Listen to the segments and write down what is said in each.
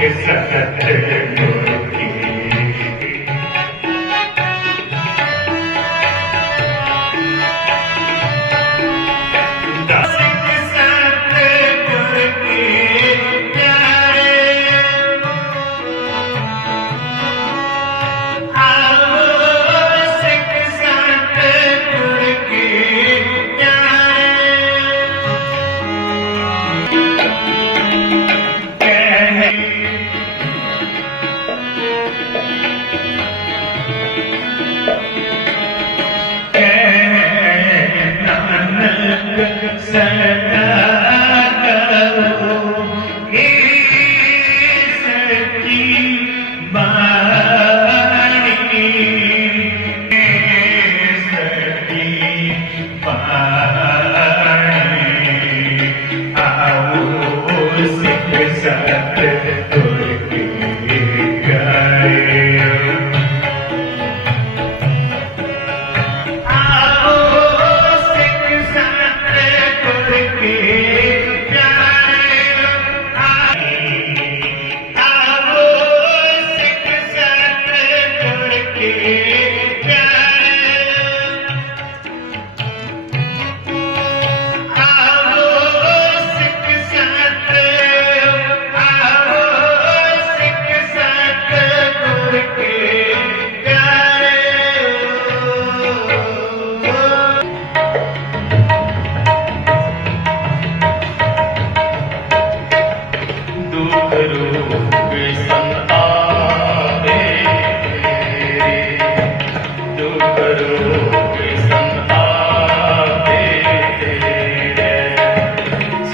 Yes, my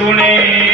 துணை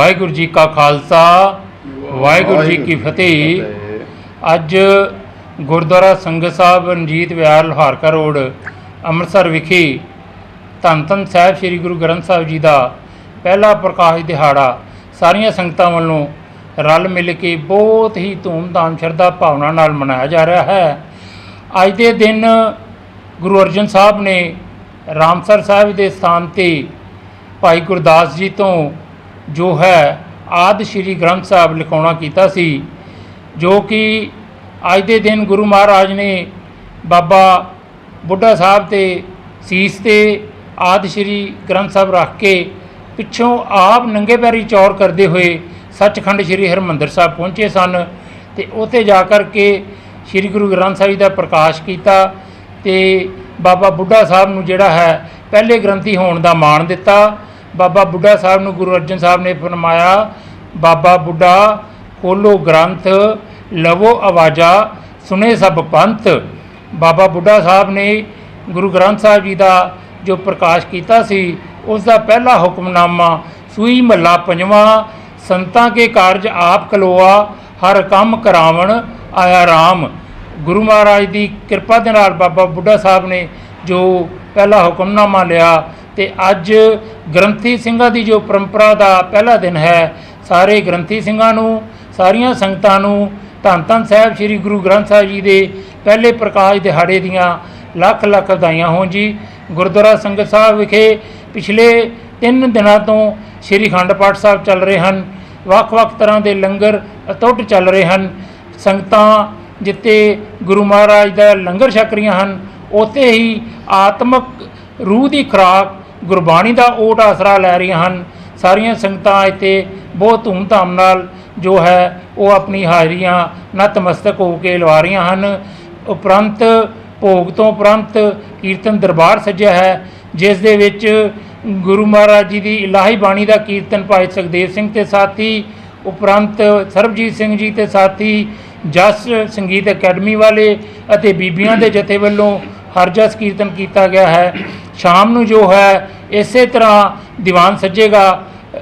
ਵਾਹਿਗੁਰੂ ਜੀ ਕਾ ਖਾਲਸਾ ਵਾਹਿਗੁਰੂ ਜੀ ਕੀ ਫਤਿਹ। ਅੱਜ ਗੁਰਦੁਆਰਾ ਸੰਗਤ ਸਾਹਿਬ ਰਣਜੀਤ ਵਿਹਾਰ ਲੋਹਾਰਕਾ ਰੋਡ ਅੰਮ੍ਰਿਤਸਰ ਵਿਖੇ ਧੰਨ ਧੰਨ ਸਾਹਿਬ ਸ੍ਰੀ ਗੁਰੂ ਗ੍ਰੰਥ ਸਾਹਿਬ ਜੀ ਦਾ ਪਹਿਲਾ ਪ੍ਰਕਾਸ਼ ਦਿਹਾੜਾ ਸਾਰੀਆਂ ਸੰਗਤਾਂ ਵੱਲੋਂ ਰਲ ਮਿਲ ਕੇ ਬਹੁਤ ਹੀ ਧੂਮਧਾਮ ਸ਼ਰਧਾ ਭਾਵਨਾ ਨਾਲ ਮਨਾਇਆ ਜਾ ਰਿਹਾ ਹੈ। ਅੱਜ ਦੇ ਦਿਨ ਗੁਰੂ ਅਰਜਨ ਸਾਹਿਬ ਨੇ ਰਾਮਸਰ ਸਾਹਿਬ ਦੇ ਸਥਾਨ ਤੇ ਭਾਈ ਗੁਰਦਾਸ ਜੀ ਤੋਂ ਜੋ ਹੈ, ਆਦਿ ਸ੍ਰੀ ਗ੍ਰੰਥ ਸਾਹਿਬ ਲਿਖਾਉਣਾ ਕੀਤਾ ਸੀ, ਜੋ ਕਿ ਅੱਜ ਦੇ ਦਿਨ ਗੁਰੂ ਮਹਾਰਾਜ ਨੇ ਬਾਬਾ ਬੁੱਢਾ ਸਾਹਿਬ ਤੇ ਸੀਸ ਤੇ ਆਦਿ ਸ੍ਰੀ ਗ੍ਰੰਥ ਸਾਹਿਬ ਰੱਖ ਕੇ ਪਿੱਛੋਂ ਆਪ ਨੰਗੇ ਪੈਰੀ ਚੌਰ ਕਰਦੇ ਹੋਏ ਸੱਚਖੰਡ ਸ੍ਰੀ ਹਰਿਮੰਦਰ ਸਾਹਿਬ ਪਹੁੰਚੇ ਸਨ ਤੇ ਉੱਥੇ ਜਾ ਕਰਕੇ ਸ੍ਰੀ ਗੁਰੂ ਗ੍ਰੰਥ ਸਾਹਿਬ ਜੀ ਦਾ ਪ੍ਰਕਾਸ਼ ਕੀਤਾ ਤੇ ਬਾਬਾ ਬੁੱਢਾ ਸਾਹਿਬ ਨੂੰ ਜਿਹੜਾ ਹੈ ਪਹਿਲੇ ਗ੍ਰੰਥੀ ਹੋਣ ਦਾ ਮਾਣ ਦਿੱਤਾ। ਬਾਬਾ ਬੁੱਢਾ ਸਾਹਿਬ ਨੂੰ ਗੁਰੂ ਅਰਜਨ ਸਾਹਿਬ ਨੇ ਫਰਮਾਇਆ, ਬਾਬਾ ਬੁੱਢਾ, ਖੋਲੋ ਗ੍ਰੰਥ, ਲਵੋ ਆਵਾਜ਼ਾ ਸੁਨੇ ਸਭ ਪੰਥ। ਬਾਬਾ ਬੁੱਢਾ ਸਾਹਿਬ ਨੇ ਗੁਰੂ ਗ੍ਰੰਥ ਸਾਹਿਬ ਜੀ ਦਾ ਜੋ ਪ੍ਰਕਾਸ਼ ਕੀਤਾ ਸੀ, ਉਸ ਦਾ ਪਹਿਲਾ ਹੁਕਮਨਾਮਾ ਸੂਈ ਮਹੱਲਾ ਪੰਜਵਾਂ, ਸੰਤਾਂ ਕੇ ਕਾਰਜ ਆਪ ਕਲੋਆ, ਹਰ ਕੰਮ ਕਰਾਵਣ ਆਇਆ ਰਾਮ। ਗੁਰੂ ਮਹਾਰਾਜ ਦੀ ਕਿਰਪਾ ਦੇ ਨਾਲ ਬਾਬਾ ਬੁੱਢਾ ਸਾਹਿਬ ਨੇ ਜੋ ਪਹਿਲਾ ਹੁਕਮਨਾਮਾ ਲਿਆ ਤੇ ਅੱਜ ਗ੍ਰੰਥੀ ਸਿੰਘਾਂ ਦੀ ਜੋ ਪਰੰਪਰਾ ਦਾ ਪਹਿਲਾ ਦਿਨ ਹੈ, ਸਾਰੇ ਗ੍ਰੰਥੀ ਸਿੰਘਾਂ ਨੂੰ, ਸਾਰੀਆਂ ਸੰਗਤਾਂ ਨੂੰ, ਧੰਨ ਧੰਨ ਸਾਹਿਬ ਸ੍ਰੀ ਗੁਰੂ ਗ੍ਰੰਥ ਸਾਹਿਬ ਜੀ ਦੇ ਪਹਿਲੇ ਪ੍ਰਕਾਸ਼ ਦਿਹਾੜੇ ਦੀਆਂ ਲੱਖ ਲੱਖ ਵਧਾਈਆਂ ਹੋਣ ਜੀ। ਗੁਰਦੁਆਰਾ ਸੰਗਤ ਸਾਹਿਬ ਵਿਖੇ ਪਿਛਲੇ 3 ਦਿਨਾਂ ਤੋਂ ਸ੍ਰੀ ਖੰਡ ਪਾਠ ਸਾਹਿਬ ਚੱਲ ਰਹੇ ਹਨ। ਵੱਖ-ਵੱਖ ਤਰ੍ਹਾਂ ਦੇ ਲੰਗਰ ਅਤੁੱਟ ਚੱਲ ਰਹੇ ਹਨ। ਸੰਗਤਾਂ ਜਿੱਤੇ ਗੁਰੂ ਮਹਾਰਾਜ ਦਾ ਲੰਗਰ ਛਕ ਰਹੀਆਂ ਹਨ, ਉੱਥੇ ਹੀ ਆਤਮਿਕ ਰੂਹ ਦੀ ਖੁਰਾਕ ਗੁਰਬਾਣੀ ਦਾ ਓਟ ਆਸਰਾ ਲੈ ਰਹੀਆਂ ਹਨ। ਸਾਰੀਆਂ ਸੰਗਤਾਂ ਇੱਥੇ ਬਹੁਤ ਧੂਮਧਾਮ ਨਾਲ ਜੋ ਹੈ, ਉਹ ਆਪਣੀ ਹਾਜ਼ਰੀਆਂ ਨਤਮਸਤਕ ਹੋ ਕੇ ਲਵਾ ਰਹੀਆਂ ਹਨ। ਉਪਰੰਤ, ਭੋਗ ਤੋਂ ਉਪਰੰਤ ਕੀਰਤਨ ਦਰਬਾਰ ਸੱਜਿਆ ਹੈ, ਜਿਸ ਦੇ ਵਿੱਚ ਗੁਰੂ ਮਹਾਰਾਜ ਜੀ ਦੀ ਇਲਾਹੀ ਬਾਣੀ ਦਾ ਕੀਰਤਨ ਭਾਈ ਸੁਖਦੇਵ ਸਿੰਘ ਤੇ ਸਾਥੀ, ਉਪਰੰਤ ਸਰਬਜੀਤ ਸਿੰਘ ਜੀ ਤੇ ਸਾਥੀ, ਜਸ ਸੰਗੀਤ ਅਕੈਡਮੀ ਵਾਲੇ ਅਤੇ ਬੀਬੀਆਂ ਦੇ ਜਥੇ ਵੱਲੋਂ ਹਰਜਸ ਕੀਰਤਨ ਕੀਤਾ ਗਿਆ ਹੈ। ਸ਼ਾਮ ਨੂੰ ਜੋ ਹੈ, ਇਸੇ ਤਰ੍ਹਾਂ ਦੀਵਾਨ ਸੱਜੇਗਾ।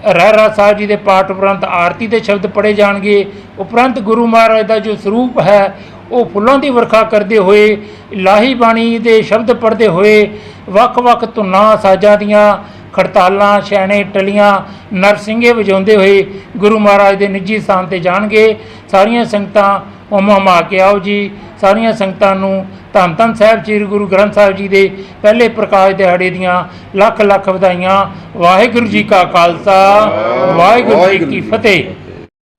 ਰਹਿਰਾ ਸਾਹਿਬ ਜੀ ਦੇ ਪਾਠ ਉਪਰੰਤ ਆਰਤੀ ਦੇ ਸ਼ਬਦ ਪੜ੍ਹੇ ਜਾਣਗੇ। ਉਪਰੰਤ ਗੁਰੂ ਮਹਾਰਾਜ ਦਾ ਜੋ ਸਰੂਪ ਹੈ, ਉਹ ਫੁੱਲਾਂ ਦੀ ਵਰਖਾ ਕਰਦੇ ਹੋਏ, ਇਲਾਹੀ ਬਾਣੀ ਦੇ ਸ਼ਬਦ ਪੜ੍ਹਦੇ ਹੋਏ ਵੱਖ-ਵੱਖ ਧੁਨਾਂ ਸਾਜ਼ਾਂ ਦੀਆਂ, ਖੜਤਾਲਾਂ, ਛੈਣੇ, ਟਲੀਆਂ, ਨਰਸਿੰਘੇ ਵਜਾਉਂਦੇ ਹੋਏ ਗੁਰੂ ਮਹਾਰਾਜ ਦੇ ਨਿੱਜੀ ਸਥਾਨ ਤੇ ਜਾਣਗੇ। ਸਾਰੀਆਂ ਸੰਗਤਾਂ ਉਮਾ ਹੁਮਾ ਕੇ ਆਓ ਜੀ। ਸਾਰੀਆਂ ਸੰਗਤਾਂ ਨੂੰ ਧੰਨ ਧੰਨ ਸਾਹਿਬ ਸ੍ਰੀ ਗੁਰੂ ਗ੍ਰੰਥ ਸਾਹਿਬ ਜੀ ਦੇ ਪਹਿਲੇ ਪ੍ਰਕਾਸ਼ ਦਿਹਾੜੇ ਦੀਆਂ ਲੱਖ ਲੱਖ ਵਧਾਈਆਂ। ਵਾਹਿਗੁਰੂ ਜੀ ਕਾ ਖਾਲਸਾ ਵਾਹਿਗੁਰੂ ਜੀ ਕੀ ਫਤਿਹ।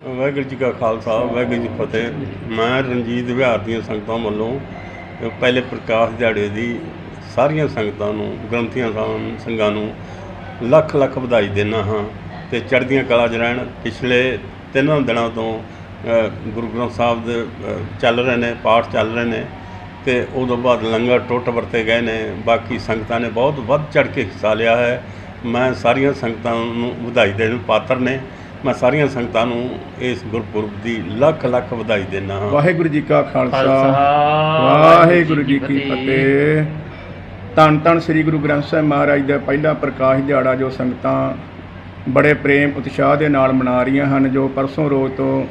ਵਾਹਿਗੁਰੂ ਜੀ ਕਾ ਖਾਲਸਾ ਵਾਹਿਗੁਰੂ ਜੀ ਫਤਿਹ। ਮੈਂ ਰਣਜੀਤ ਵਿਹਾਰ ਦੀਆਂ ਸੰਗਤਾਂ ਵੱਲੋਂ ਪਹਿਲੇ ਪ੍ਰਕਾਸ਼ ਦਿਹਾੜੇ ਦੀ ਸਾਰੀਆਂ ਸੰਗਤਾਂ ਨੂੰ ਗ੍ਰੰਥੀਆਂ ਸੰਗਾਂ ਨੂੰ ਲੱਖ ਲੱਖ ਵਧਾਈ ਦਿੰਦਾ ਹਾਂ ਤੇ ਚੜ੍ਹਦੀਆਂ ਕਲਾ 'ਚ ਰਹਿਣ। ਪਿਛਲੇ ਤਿੰਨਾਂ ਦਿਨਾਂ ਤੋਂ ਗੁਰੂ ਗ੍ਰੰਥ ਸਾਹਿਬ ਦੇ ਚੱਲ ਰਹੇ ਨੇ ਪਾਠ ਚੱਲ ਰਹੇ ਨੇ। ਤੇ ਉਦੋਂ ਬਾਅਦ ਲੰਗਰ ਟੁੱਟ ਵਰਤੇ ਗਏ ਨੇ। ਬਾਕੀ ਸੰਗਤਾਂ ਨੇ ਬਹੁਤ ਵੱਧ ਚੜ੍ਹ ਕੇ ਹਿੱਸਾ ਲਿਆ ਹੈ। ਮੈਂ ਸਾਰੀਆਂ ਸੰਗਤਾਂ ਨੂੰ ਵਧਾਈ ਦੇਣ ਨੂੰ ਪਾਤਰ ਨੇ। ਮੈਂ ਸਾਰੀਆਂ ਸੰਗਤਾਂ ਨੂੰ ਇਸ ਗੁਰਪੁਰਬ ਦੀ ਲੱਖ ਲੱਖ ਵਧਾਈ ਦਿੰਦਾ ਹਾਂ। ਵਾਹਿਗੁਰੂ ਜੀ ਕਾ ਖਾਲਸਾ। ਵਾਹਿਗੁਰੂ ਜੀ ਕੀ ਫਤਿਹ। ਧੰਨ ਧੰਨ ਸ੍ਰੀ ਗੁਰੂ ਗ੍ਰੰਥ ਸਾਹਿਬ ਮਹਾਰਾਜ ਦਾ ਪਹਿਲਾ ਪ੍ਰਕਾਸ਼ ਦਿਹਾੜਾ ਜੋ ਸੰਗਤਾਂ ਬੜੇ ਪ੍ਰੇਮ ਉਤਸ਼ਾਹ ਦੇ ਨਾਲ ਮਨਾ ਰਹੀਆਂ ਹਨ ਜੋ ਪਰਸੋਂ ਰੋਜ਼ ਤੋਂ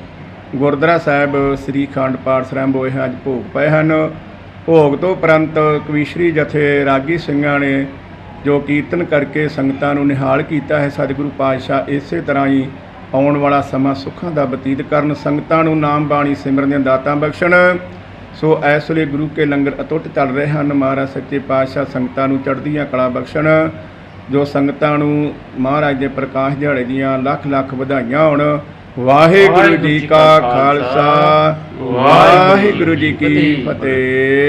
ਗੁਰਦੁਆਰਾ ਸਾਹਿਬ ਸ੍ਰੀ ਖੰਡ ਪਾਠ ਸਰੰਭ ਹੋਏ ਹਨ ਅੱਜ ਭੋਗ ਪਏ ਹਨ। ਭੋਗ ਤੋਂ ਉਪਰੰਤ ਕਵੀਸ਼ਰੀ ਜਥੇ ਰਾਗੀ ਸਿੰਘਾਂ ਨੇ ਜੋ ਕੀਰਤਨ ਕਰਕੇ ਸੰਗਤਾਂ ਨੂੰ ਨਿਹਾਲ ਕੀਤਾ ਹੈ ਸਤਿਗੁਰੂ ਪਾਤਸ਼ਾਹ ਇਸੇ ਤਰ੍ਹਾਂ ਹੀ ਆਉਣ ਵਾਲਾ ਸਮਾਂ ਸੁੱਖਾਂ ਦਾ ਬਤੀਤ ਕਰਨ ਸੰਗਤਾਂ ਨੂੰ ਨਾਮ ਬਾਣੀ ਸਿਮਰਨ ਦੀਆਂ ਦਾਤਾਂ ਬਖਸ਼ਣ। ਸੋ ਇਸ ਵੇਲੇ ਗੁਰੂ ਕੇ ਲੰਗਰ ਅਟੁੱਟ ਚੱਲ ਰਹੇ ਹਨ। ਮਹਾਰਾਜ ਸੱਚੇ ਪਾਤਸ਼ਾਹ ਸੰਗਤਾਂ ਨੂੰ ਚੜ੍ਹਦੀਆਂ ਕਲਾ ਬਖਸ਼ਣ ਜੋ ਸੰਗਤਾਂ ਨੂੰ ਮਹਾਰਾਜ ਦੇ ਪ੍ਰਕਾਸ਼ ਦਿਹਾੜੇ ਦੀਆਂ ਲੱਖ ਲੱਖ ਵਧਾਈਆਂ ਹੋਣ। ਵਾਹਿਗੁਰੂ ਜੀ ਕਾ ਖਾਲਸਾ ਵਾਹਿਗੁਰੂ ਜੀ ਕੀ ਫਤਿਹ।